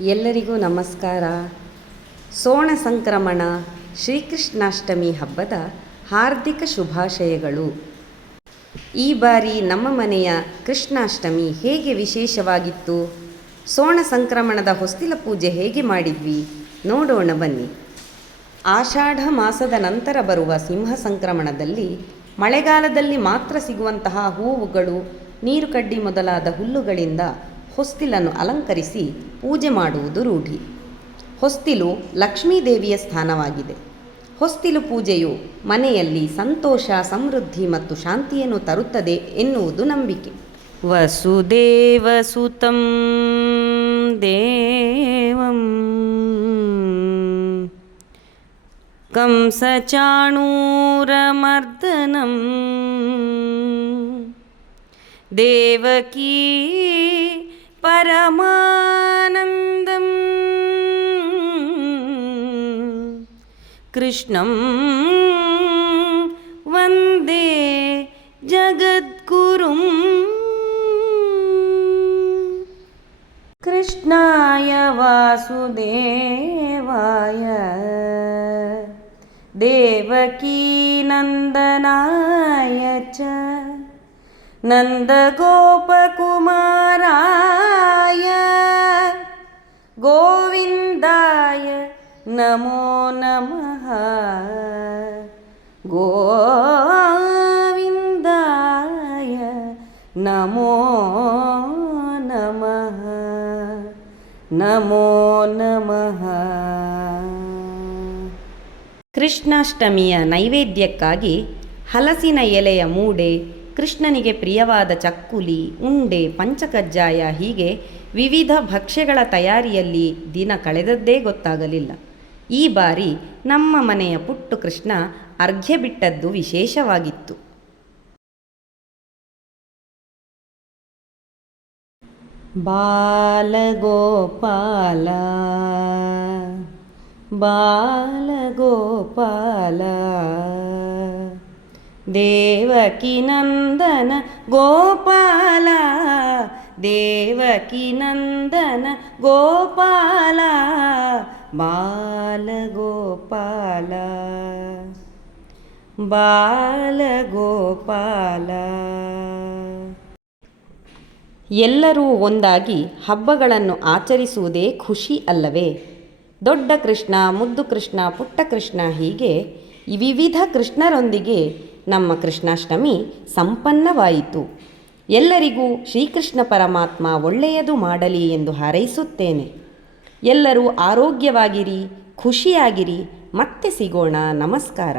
ಎಲ್ಲರಿಗೂ ನಮಸ್ಕಾರ. ಸೋಣ ಸಂಕ್ರಮಣ, ಶ್ರೀಕೃಷ್ಣಾಷ್ಟಮಿ ಹಬ್ಬದ ಹಾರ್ದಿಕ ಶುಭಾಶಯಗಳು. ಈ ಬಾರಿ ನಮ್ಮ ಮನೆಯ ಕೃಷ್ಣಾಷ್ಟಮಿ ಹೇಗೆ ವಿಶೇಷವಾಗಿತ್ತು? ಸೋಣ ಸಂಕ್ರಮಣದ ಹೊಸ್ತಿಲ ಪೂಜೆ ಹೇಗೆ ಮಾಡಿದ್ವಿ? ನೋಡೋಣ ಬನ್ನಿ. ಆಷಾಢ ಮಾಸದ ನಂತರ ಬರುವ ಸಿಂಹ ಸಂಕ್ರಮಣದಲ್ಲಿ ಮಳೆಗಾಲದಲ್ಲಿ ಮಾತ್ರ ಸಿಗುವಂತಹ ಹೂವುಗಳು, ನೀರುಕಡ್ಡಿ ಮೊದಲಾದ ಹುಲ್ಲುಗಳಿಂದ ಹೊಸ್ತಿಲನ್ನು ಅಲಂಕರಿಸಿ ಪೂಜೆ ಮಾಡುವುದು ರೂಢಿ. ಹೊಸ್ತಿಲು ಲಕ್ಷ್ಮೀದೇವಿಯ ಸ್ಥಾನವಾಗಿದೆ. ಹೊಸ್ತಿಲು ಪೂಜೆಯು ಮನೆಯಲ್ಲಿ ಸಂತೋಷ, ಸಮೃದ್ಧಿ ಮತ್ತು ಶಾಂತಿಯನ್ನು ತರುತ್ತದೆ ಎನ್ನುವುದು ನಂಬಿಕೆ. ವಸುದೇವಸುತಂ ದೇವಂ ಕಂಸಚಾಣೂರಮರ್ದನಂ ದೇವಕೀ परमानन्दम्। कृष्णं वन्दे जगद्गुरुम्। कृष्णाय वासुदेवाय। देवकीनन्दनाय च। नन्दगोपकुमाराय गोविन्दाय नमो नमः गोविन्दाय नमो नमः नमो नमः ಕೃಷ್ಣಾಷ್ಟಮಿಯ ನೈವೇದ್ಯಕ್ಕಾಗಿ ಹಲಸಿನ ಎಲೆಯ ಮೂಡೆ ಕೃಷ್ಣನಿಗೆ ಪ್ರಿಯವಾದ ಚಕ್ಕುಲಿ, ಉಂಡೆ, ಪಂಚಕಜ್ಜಾಯ ಹೀಗೆ ವಿವಿಧ ಭಕ್ಷ್ಯಗಳ ತಯಾರಿಯಲ್ಲಿ ದಿನ ಕಳೆದದ್ದೇ ಗೊತ್ತಾಗಲಿಲ್ಲ. ಈ ಬಾರಿ ನಮ್ಮ ಮನೆಯ ಪುಟ್ಟು ಕೃಷ್ಣ ಅರ್ಘ್ಯ ಬಿಟ್ಟದ್ದು ವಿಶೇಷವಾಗಿತ್ತು. ಬಾಲಗೋಪಾಲ ಬಾಲಗೋಪಾಲ. ದೇವಕಿ ನಂದನ ಗೋಪಾಲ, ದೇವಕಿ ನಂದನ ಗೋಪಾಲ ಬಾಲ ಗೋಪಾಲ ಎಲ್ಲರೂ ಒಂದಾಗಿ ಹಬ್ಬಗಳನ್ನು ಆಚರಿಸುವುದೇ ಖುಷಿ ಅಲ್ಲವೇ? ದೊಡ್ಡ ಕೃಷ್ಣ, ಮುದ್ದು ಕೃಷ್ಣ, ಪುಟ್ಟ ಕೃಷ್ಣ ಹೀಗೆ ವಿವಿಧ ಕೃಷ್ಣರೊಂದಿಗೆ ನಮ್ಮ ಕೃಷ್ಣಾಷ್ಟಮಿ ಸಂಪನ್ನವಾಯಿತು. ಎಲ್ಲರಿಗೂ ಶ್ರೀಕೃಷ್ಣ ಪರಮಾತ್ಮ ಒಳ್ಳೆಯದು ಮಾಡಲಿ ಎಂದು ಹಾರೈಸುತ್ತೇನೆ. ಎಲ್ಲರೂ ಆರೋಗ್ಯವಾಗಿರಿ, ಖುಷಿಯಾಗಿರಿ, ಮತ್ತೆ ಸಿಗೋಣ, ನಮಸ್ಕಾರ.